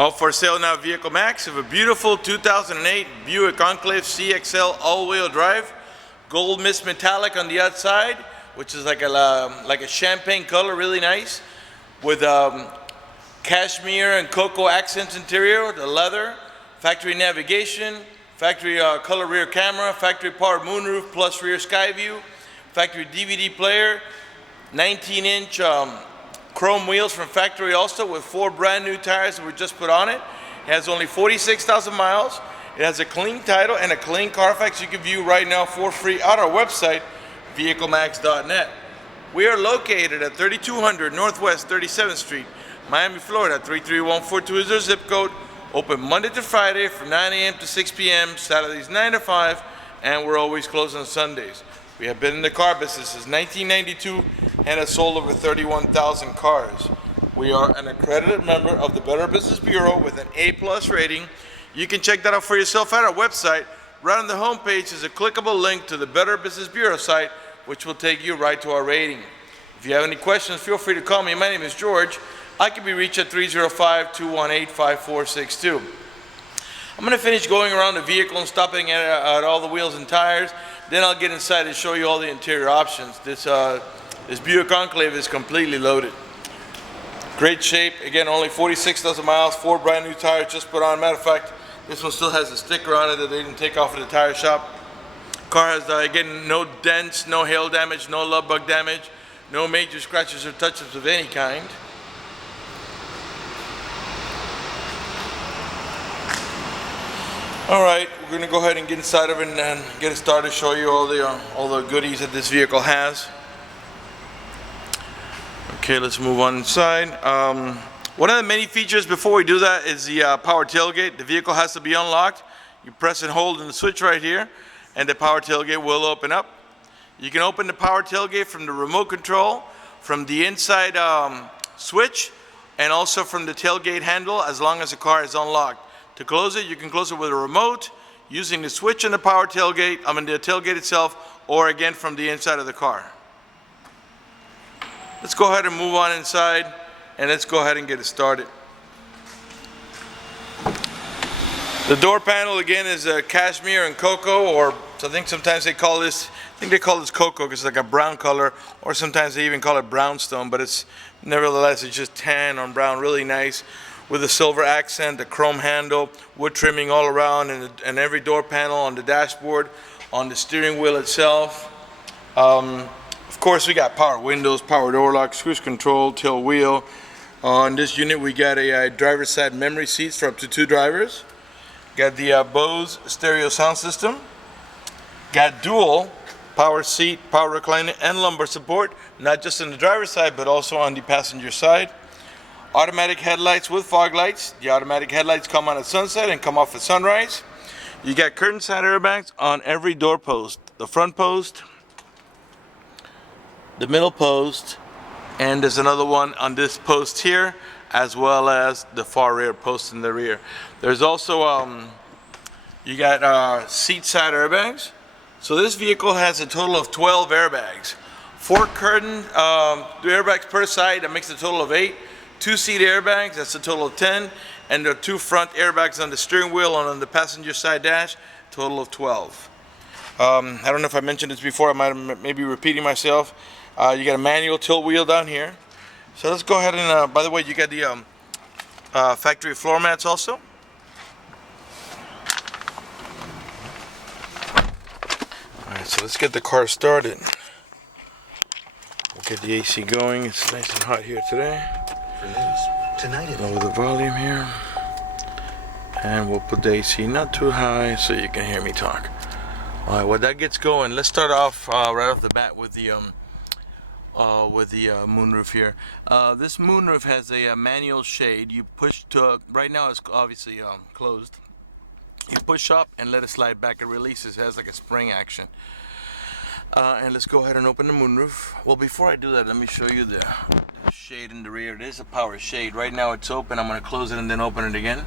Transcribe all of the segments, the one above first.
All for sale now at Vehiclemax of a beautiful 2008 Buick Enclave CXL all-wheel drive, gold mist metallic on the outside, which is like a champagne color, really nice, with cashmere and cocoa accents interior, the leather, factory navigation, factory color rear camera, factory powered moonroof plus rear sky view, factory DVD player, 19-inch chrome wheels from factory also, with 4 brand new tires that were just put on it. It has only 46,000 miles. It has a clean title and a clean Carfax you can view right now for free at our website, vehiclemax.net. We are located at 3200 Northwest 37th Street, Miami, Florida, 33142 is our zip code. Open Monday to Friday from 9 a.m. to 6 p.m., Saturdays 9 to 5, and we're always closed on Sundays. We have been in the car business since 1992 and have sold over 31,000 cars. We are an accredited member of the Better Business Bureau with an A+ rating. You can check that out for yourself at our website. Right on the homepage is a clickable link to the Better Business Bureau site, which will take you right to our rating. If you have any questions, feel free to call me. My name is George. I can be reached at 305-218-5462. I'm going to finish going around the vehicle and stopping at all the wheels and tires. Then I'll get inside and show you all the interior options. This Buick Enclave is completely loaded. Great shape. Again, only 46,000 miles, 4 brand new tires just put on. Matter of fact, this one still has a sticker on it that they didn't take off at the tire shop. Car has, again, no dents, no hail damage, no love bug damage, no major scratches or touch-ups of any kind. All right, we're going to go ahead and get inside of it and get it started, show you all the goodies that this vehicle has. Okay, let's move on inside. One of the many features before we do that is the power tailgate. The vehicle has to be unlocked. You press and hold on the switch right here, and the power tailgate will open up. You can open the power tailgate from the remote control, from the inside switch, and also from the tailgate handle, as long as the car is unlocked. To close it, you can close it with a remote, using the switch and the power tailgate, the tailgate itself, or again from the inside of the car. Let's go ahead and move on inside, and let's go ahead and get it started. The door panel again is cashmere and cocoa, or I think sometimes they call this, cocoa because it's like a brown color, or sometimes they even call it brownstone, but it's nevertheless it's just tan on brown, really nice, with a silver accent, the chrome handle, wood trimming all around, and every door panel on the dashboard, on the steering wheel itself. Of course, we got power windows, power door locks, cruise control, tilt wheel. On this unit, we got a driver's side memory seats for up to 2 drivers. Got the Bose stereo sound system. Got dual power seat, power recliner, and lumbar support, not just on the driver's side, but also on the passenger side. Automatic headlights with fog lights. The automatic headlights come on at sunset and come off at sunrise. You got curtain side airbags on every door post. The front post, the middle post, and there's another one on this post here, as well as the far rear post in the rear. There's also, you got seat side airbags. So this vehicle has a total of 12 airbags. 4 curtain airbags per side, that makes a total of 8. 2 seat airbags, that's a total of 10, and there are 2 front airbags on the steering wheel and on the passenger side dash, total of 12. I don't know if I mentioned this before, I might maybe repeating myself. You got a manual tilt wheel down here. So let's go ahead and, by the way, you got the factory floor mats also. Alright, so let's get the car started. We'll get the AC going, it's nice and hot here today. Lower the volume here, and we'll put the AC not too high so you can hear me talk. Alright, while that gets going, let's start off right off the bat with the moonroof here. This moonroof has a manual shade. You push to, right now it's obviously closed. You push up and let it slide back. It releases. It has like a spring action. And let's go ahead and open the moonroof. Well, before I do that, let me show you the shade in the rear. It is a power shade. Right now it's open. I'm going to close it and then open it again.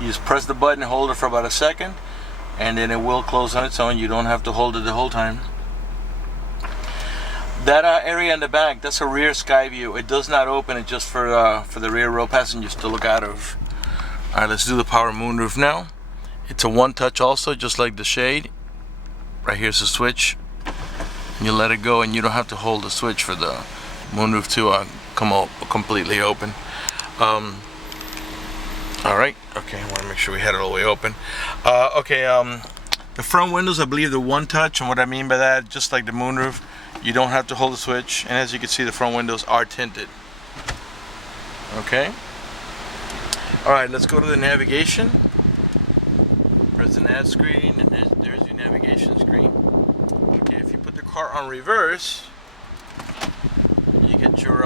You just press the button and hold it for about a second, and then it will close on its own. You don't have to hold it the whole time. That area in the back, that's a rear sky view. It does not open. It's just for the rear row passengers to look out of. All right, let's do the power moonroof now. It's a one touch also, just like the shade. Right here's the switch. You let it go, and you don't have to hold the switch for the moonroof to come completely open. All right. Okay, I want to make sure we had it all the way open. The front windows, I believe, the one touch, and what I mean by that, just like the moonroof, you don't have to hold the switch, and as you can see, the front windows are tinted. Okay. All right, let's go to the navigation. Press the nav screen, and there's your navigation screen. Okay, if you put the car on reverse, you get your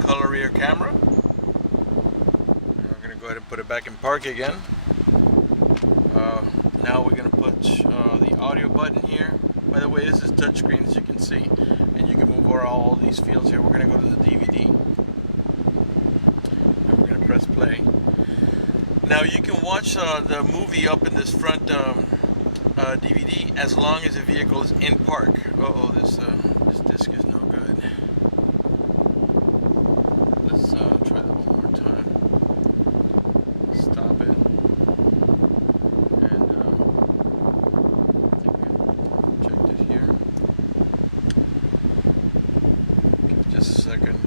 color rear camera. We're gonna go ahead and put it back in park again. Now we're gonna put the audio button here. By the way, this is touchscreen, as you can see, and you can move over all these fields here. We're gonna go to the DVD, and we're gonna press play. Now you can watch the movie up in this front DVD as long as the vehicle is in park. This disc is no good. Let's try that one more time. Stop it. And I think we checked it here. Give just a second.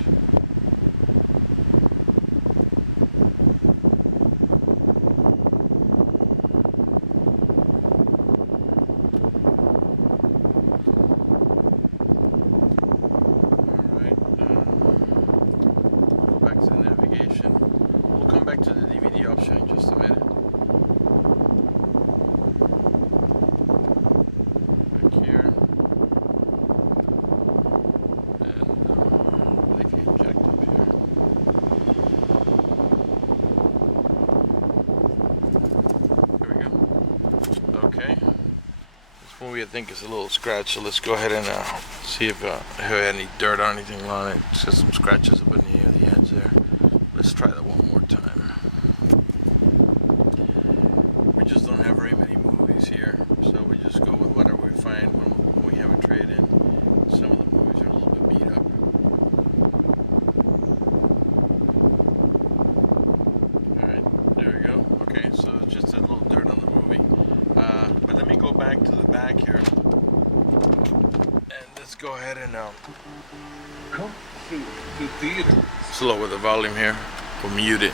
We'll come back to the DVD option in just a minute. Back here. And I believe you inject up here. There we go. Okay. This movie I think is a little scratched, so let's go ahead and see if I have any dirt or anything on it. It's just some scratches up in the edge there. Let's try that one more time. We just don't have very many movies here, so we just go with whatever we find when we have a trade-in. Some of the movies are a little bit beat up. Alright, there we go. Okay, so it's just a little dirt on the movie. But let me go back to the back here. And let's go ahead and Come to the theater. Slow with the volume here. We'll mute it.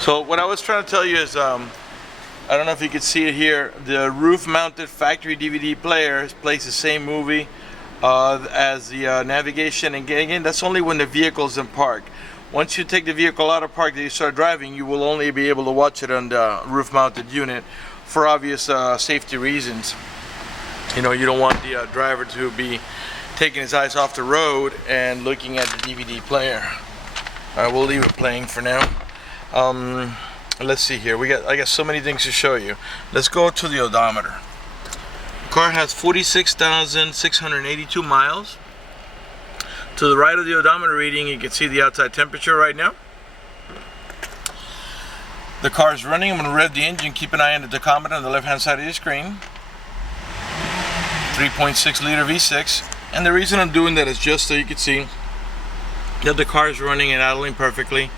So what I was trying to tell you is, I don't know if you can see it here, the roof-mounted factory DVD player plays the same movie as the navigation, and again, that's only when the vehicle's in park. Once you take the vehicle out of park and you start driving, you will only be able to watch it on the roof-mounted unit for obvious safety reasons. You know, you don't want the driver to be taking his eyes off the road and looking at the DVD player. We'll leave it playing for now. Let's see here. I got so many things to show you. Let's go to the odometer. The car has 46,682 miles. To the right of the odometer reading, you can see the outside temperature right now. The car is running. I'm going to rev the engine. Keep an eye on the tachometer on the left-hand side of your screen. 3.6 liter V6. And the reason I'm doing that is just so you can see that the car is running and idling perfectly,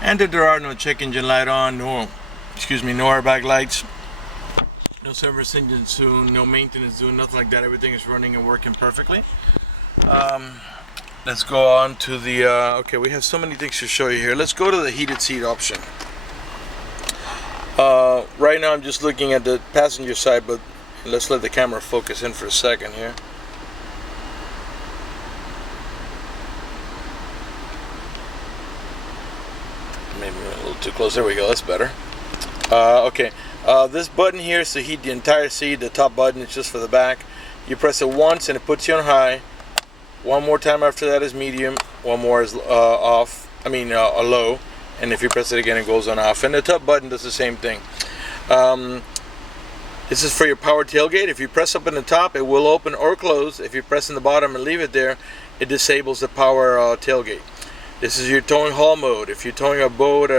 and that there are no check engine light on, no airbag lights, no service engine soon, no maintenance soon, nothing like that. Everything is running and working perfectly. Let's go on to the okay, we have so many things to show you here. Let's go to the heated seat option. Right now I'm just looking at the passenger side, but let's let the camera focus in for a second here. Maybe a little too close. There we go. That's better. Okay. This button here is to heat the entire seat. The top button is just for the back. You press it once and it puts you on high. One more time after that is medium. One more is off. Low. And if you press it again, it goes on off. And the top button does the same thing. This is for your power tailgate. If you press up in the top, it will open or close. If you press in the bottom and leave it there, it disables the power tailgate. This is your towing haul mode. If you're towing a boat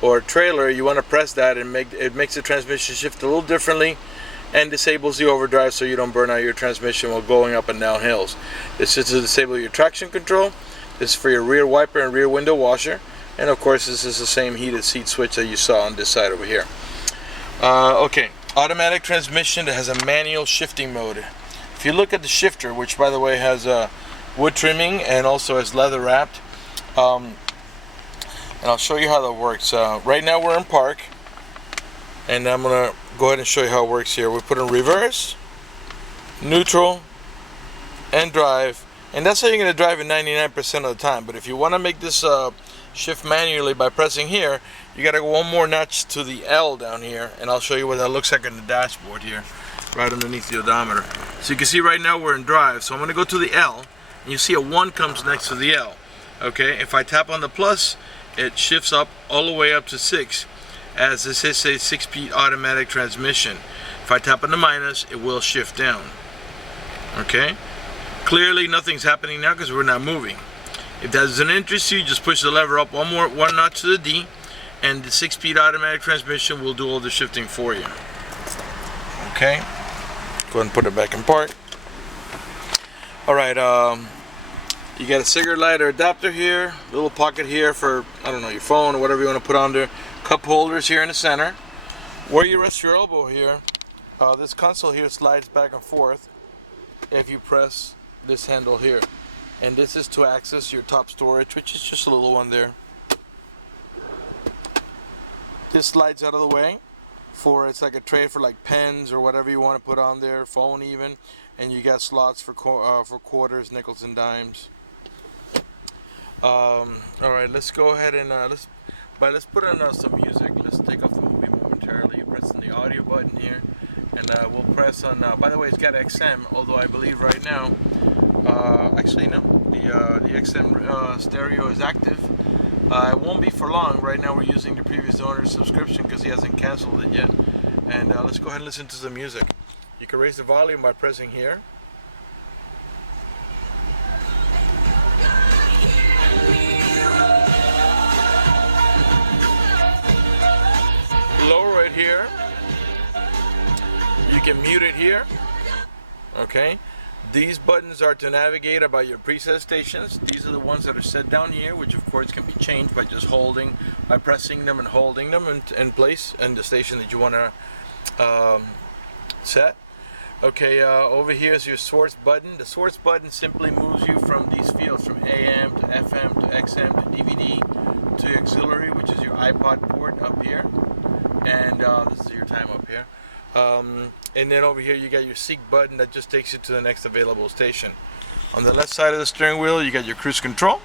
or a trailer, you want to press that, and it makes the transmission shift a little differently, and disables the overdrive so you don't burn out your transmission while going up and down hills. This is to disable your traction control. This is for your rear wiper and rear window washer, and of course this is the same heated seat switch that you saw on this side over here. Okay, automatic transmission that has a manual shifting mode. If you look at the shifter, which by the way has wood trimming and also is leather wrapped, and I'll show you how that works. Right now we're in park, and I'm gonna go ahead and show you how it works here. We put in reverse, neutral, and drive, and that's how you're gonna drive it 99% of the time. But if you want to make this shift manually by pressing here, you gotta go one more notch to the L down here, and I'll show you what that looks like on the dashboard here, right underneath the odometer. So you can see right now we're in drive, so I'm gonna go to the L, and you see a 1 comes next to the L. Okay, if I tap on the plus, it shifts up all the way up to 6, as this is a 6-speed automatic transmission. If I tap on the minus, it will shift down. Okay, clearly nothing's happening now because we're not moving. If that doesn't interest you, just push the lever up one notch to the D, and the 6-speed automatic transmission will do all the shifting for you. Okay, go ahead and put it back in park. Alright, you got a cigarette lighter adapter here, little pocket here for, I don't know, your phone or whatever you want to put on there. Cup holders here in the center. Where you rest your elbow here, this console here slides back and forth if you press this handle here. And this is to access your top storage, which is just a little one there. This slides out of the way for, it's like a tray for like pens or whatever you want to put on there, phone even, and you got slots for quarters, nickels, and dimes. All right, let's go ahead and let's put on some music. Let's take off the movie momentarily. You press on the audio button here, and we'll press on. By the way, it's got XM, although I believe right now, actually no, the XM stereo is active. It won't be for long. Right now we're using the previous owner's subscription because he hasn't canceled it yet. And let's go ahead and listen to some music. You can raise the volume by pressing here. Lower it here. You can mute it here. Okay. These buttons are to navigate about your preset stations. These are the ones that are set down here, which of course can be changed by just by pressing them and holding them in place in the station that you want to set. Okay, over here is your source button. The source button simply moves you from these fields, from AM to FM to XM to DVD to auxiliary, which is your iPod port up here, and this is your time up here. And then over here you got your seek button that just takes you to the next available station. On the left side of the steering wheel you got your cruise control.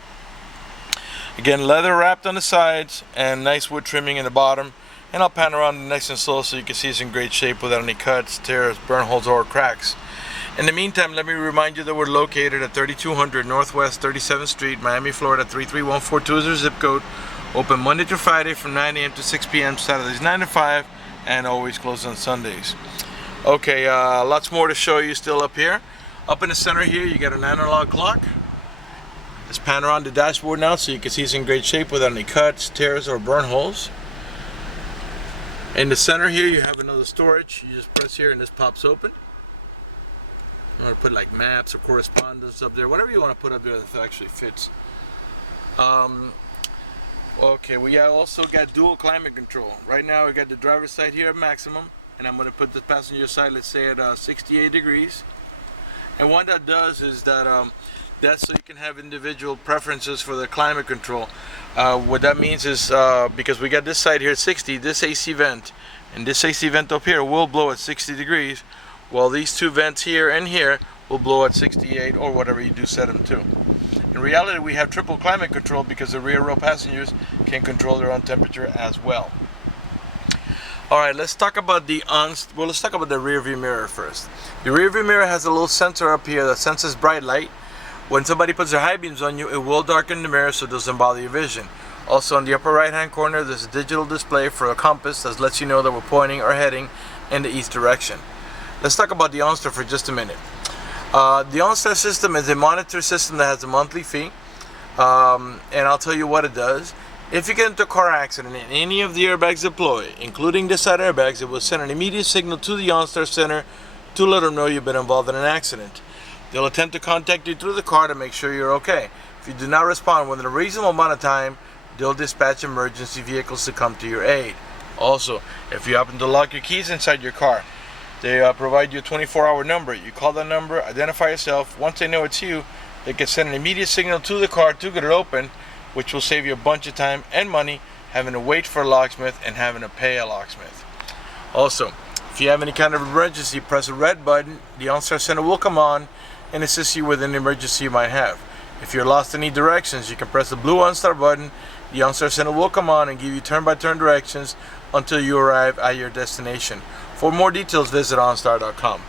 Again, leather wrapped on the sides and nice wood trimming in the bottom. And I'll pan around the next and slow so you can see it's in great shape without any cuts, tears, burn holes, or cracks. In the meantime, let me remind you that we're located at 3200 Northwest 37th Street, Miami, Florida 33142 is our zip code. Open Monday through Friday from 9 a.m. to 6 p.m. Saturdays 9 to 5, and always closed on Sundays. Okay, lots more to show you still up here. Up in the center here, you got an analog clock. Let's pan around the dashboard now so you can see it's in great shape without any cuts, tears, or burn holes. In the center here, you have another storage. You just press here and this pops open. You want to put like maps or correspondence up there, whatever you want to put up there that actually fits. Okay, we also got dual climate control. Right now, we got the driver's side here at maximum, and I'm going to put the passenger side, let's say, at 68 degrees. And what that does is that that's so you can have individual preferences for the climate control. What that means is because we got this side here at 60, this AC vent and this AC vent up here will blow at 60 degrees, while these two vents here and here will blow at 68 or whatever you do set them to. In reality, we have triple climate control because the rear row passengers can control their own temperature as well. All right, let's talk about let's talk about the rear view mirror first. The rear view mirror has a little sensor up here that senses bright light. When somebody puts their high beams on you, it will darken the mirror so it doesn't bother your vision. Also, in the upper right hand corner, there's a digital display for a compass that lets you know that we're pointing or heading in the east direction. Let's talk about the OnStar for just a minute. The OnStar system is a monitor system that has a monthly fee, and I'll tell you what it does. If you get into a car accident and any of the airbags deploy, including the side airbags, it will send an immediate signal to the OnStar Center to let them know you've been involved in an accident. They'll attempt to contact you through the car to make sure you're okay. If you do not respond within a reasonable amount of time, they'll dispatch emergency vehicles to come to your aid. Also, if you happen to lock your keys inside your car, they provide you a 24-hour number. You call that number, identify yourself. Once they know it's you, they can send an immediate signal to the car to get it open, which will save you a bunch of time and money having to wait for a locksmith and having to pay a locksmith. Also, if you have any kind of emergency, press a red button. The OnStar Center will come on and assist you with an emergency you might have. If you're lost in any directions, you can press the blue OnStar button. The OnStar Center will come on and give you turn-by-turn directions until you arrive at your destination. For more details, visit OnStar.com.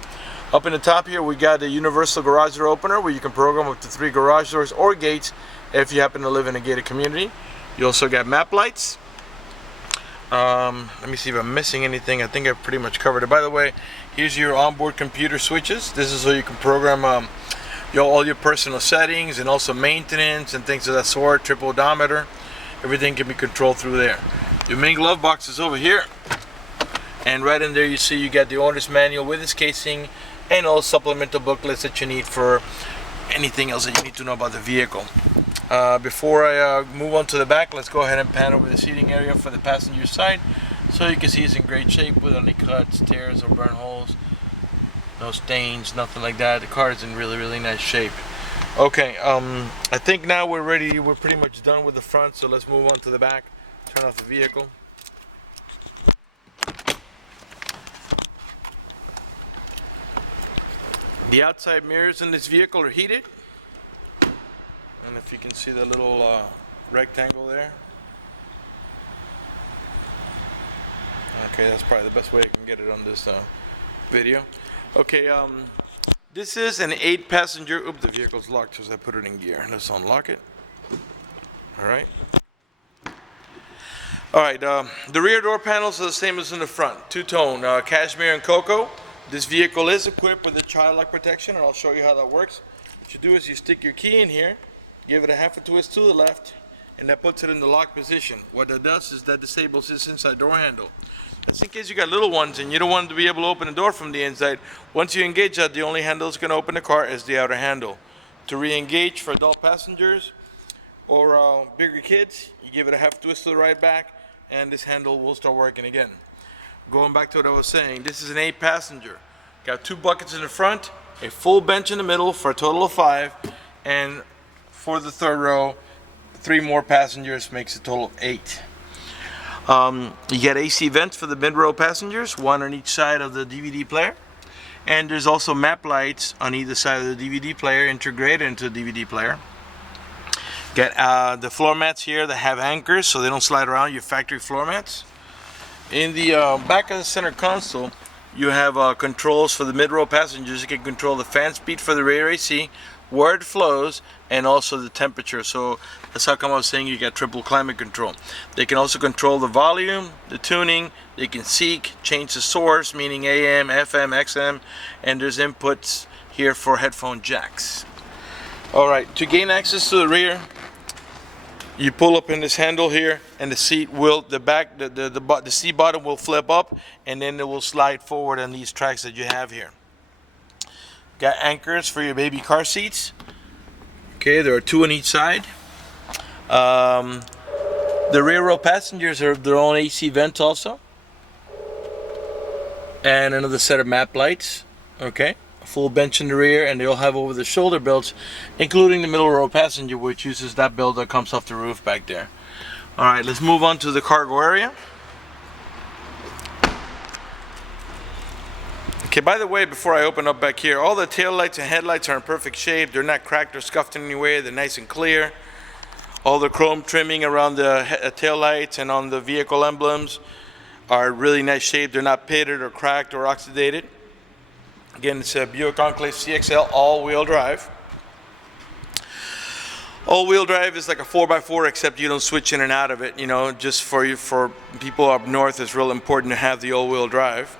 Up in the top here, we got the universal garage door opener where you can program up to 3 garage doors or gates if you happen to live in a gated community. You also got map lights. Let me see if I'm missing anything. I think I've pretty much covered it. By the way, here's your onboard computer switches. This is so you can program all your personal settings and also maintenance and things of that sort. Trip odometer. Everything can be controlled through there. Your main glove box is over here. And right in there you see you got the owner's manual with its casing and all supplemental booklets that you need for anything else that you need to know about the vehicle. Before I move on to the back, let's go ahead and pan over the seating area for the passenger side so you can see it's in great shape without any cuts, tears, or burn holes. No stains, nothing like that. The car is in really nice shape. Okay, I think now we're ready. We're pretty much done with the front, so let's move on to the back. Turn off the vehicle. The outside mirrors in this vehicle are heated. And if you can see the little rectangle there. Okay, that's probably the best way I can get it on this video. Okay, this is an 8-passenger, oops, the vehicle's locked as I put it in gear. Let's unlock it. Alright. Alright, the rear door panels are the same as in the front. Two-tone, cashmere and cocoa. This vehicle is equipped with a child lock protection, and I'll show you how that works. What you do is you stick your key in here, give it a half a twist to the left, and that puts it in the lock position. What that does is that disables this inside door handle. That's in case you got little ones and you don't want to be able to open the door from the inside. Once you engage that, the only handle that's going to open the car is the outer handle. To re-engage for adult passengers or bigger kids, you give it a half twist to the right back, and this handle will start working again. Going back to what I was saying, this is an 8-passenger. Got 2 buckets in the front, a full bench in the middle for a total of 5, and for the third row, 3 more passengers makes a total of 8. You get AC vents for the mid-row passengers, 1 on each side of the DVD player. And there's also map lights on either side of the DVD player integrated into the DVD player. Get the floor mats here that have anchors so they don't slide around, your factory floor mats. In the back of the center console, you have controls for the mid-row passengers. You can control the fan speed for the rear AC, where it flows, and also the temperature. So that's how come I was saying you got triple climate control. They can also control the volume, the tuning. They can seek, change the source, meaning AM, FM, XM, and there's inputs here for headphone jacks. Alright, to gain access to the rear, you pull up in this handle here, and the seat will, the seat bottom will flip up, and then it will slide forward on these tracks that you have here. Got anchors for your baby car seats. Okay, there are 2 on each side. The rear row passengers have their own AC vents also. And another set of map lights. Okay, a full bench in the rear, and they all have over the shoulder belts, including the middle row passenger, which uses that belt that comes off the roof back there. Alright, let's move on to the cargo area. Okay, by the way, before I open up back here, all the tail lights and headlights are in perfect shape. They're not cracked or scuffed in any way. They're nice and clear. All the chrome trimming around the tail lights and on the vehicle emblems are really nice shape. They're not pitted or cracked or oxidated. Again, it's a Buick Enclave CXL all-wheel drive. All-wheel drive is like a 4x4, except you don't switch in and out of it. You know, just for people up north, it's real important to have the all-wheel drive.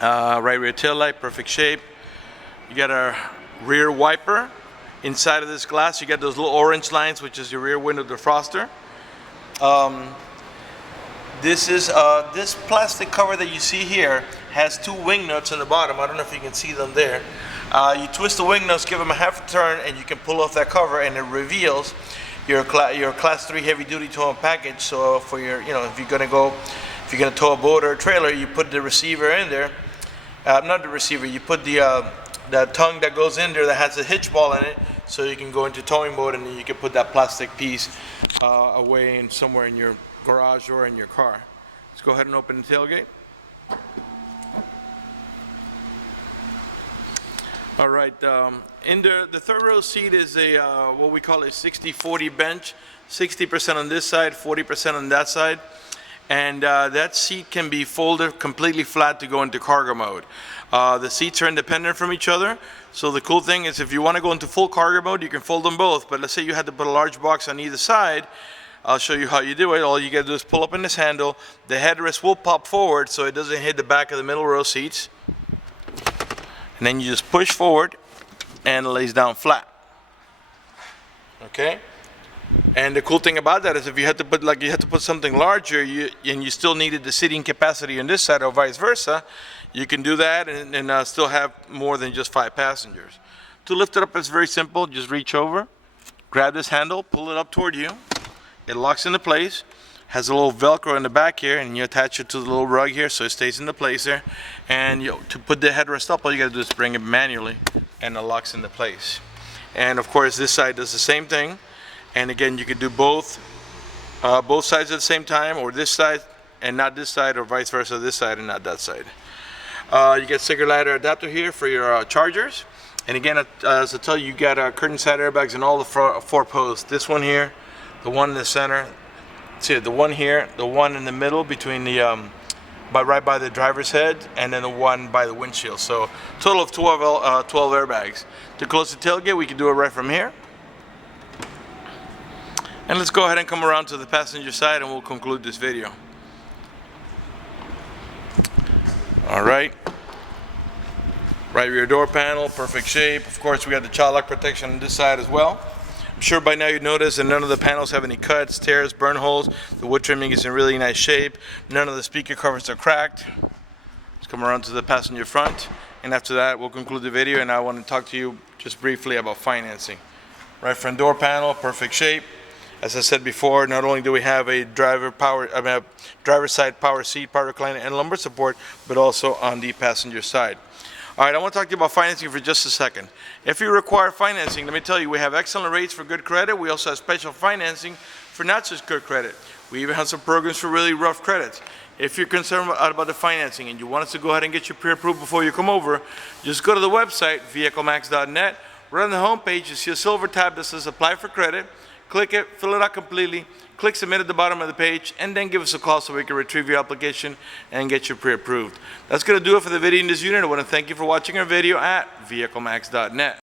Right rear tail light, perfect shape. You got a rear wiper. Inside of this glass, you got those little orange lines, which is your rear window defroster. This plastic cover that you see here has two wing nuts on the bottom. I don't know if you can see them there. You twist the wing nuts, give them a half a turn, and you can pull off that cover, and it reveals your class 3 heavy duty towing package. So for your, if you're gonna tow a boat or a trailer, you put the receiver in there. Not the receiver, you put the tongue that goes in there that has a hitch ball in it, so you can go into towing mode, and then you can put that plastic piece away in somewhere in your garage or in your car. Let's go ahead and open the tailgate. All right, in the third row seat is a what we call a 60-40 bench, 60% on this side, 40% on that side. And that seat can be folded completely flat to go into cargo mode. The seats are independent from each other. So the cool thing is, if you want to go into full cargo mode, you can fold them both. But let's say you had to put a large box on either side. I'll show you how you do it. All you gotta do is pull up in this handle. The headrest will pop forward so it doesn't hit the back of the middle row seats. And then you just push forward and it lays down flat. Okay? And the cool thing about that is, if you had to put something larger, and you still needed the seating capacity on this side or vice versa, you can do that and still have more than just 5 passengers. To lift it up, it's very simple. Just reach over, grab this handle, pull it up toward you. It locks into place. Has a little Velcro in the back here, and you attach it to the little rug here so it stays into place there. And to put the headrest up, all you gotta do is bring it manually, and it locks into place. And of course, this side does the same thing. And again, you could do both sides at the same time, or this side and not this side, or vice versa, this side and not that side. You get sticker ladder adapter here for your chargers. And again, as I tell you, you got curtain side airbags in all the 4 posts. This one here, the one in the center, see the one here, the one in the middle between the right by the driver's head, and then the one by the windshield. So total of 12 airbags. To close the tailgate, we can do it right from here. And let's go ahead and come around to the passenger side, and we'll conclude this video. All right. Right rear door panel, perfect shape. Of course, we got the child lock protection on this side as well. I'm sure by now you've noticed that none of the panels have any cuts, tears, burn holes. The wood trimming is in really nice shape. None of the speaker covers are cracked. Let's come around to the passenger front. And after that, we'll conclude the video, and I want to talk to you just briefly about financing. Right front door panel, perfect shape. As I said before, not only do we have a driver's side power seat, power recliner, and lumbar support, but also on the passenger side. All right, I want to talk to you about financing for just a second. If you require financing, let me tell you, we have excellent rates for good credit. We also have special financing for not just good credit. We even have some programs for really rough credits. If you're concerned about the financing and you want us to go ahead and get you pre-approved before you come over, just go to the website, vehiclemax.net. Right on the home page, you see a silver tab that says Apply for Credit. Click it, fill it out completely, click Submit at the bottom of the page, and then give us a call so we can retrieve your application and get you pre-approved. That's going to do it for the video in this unit. I want to thank you for watching our video at vehiclemax.net.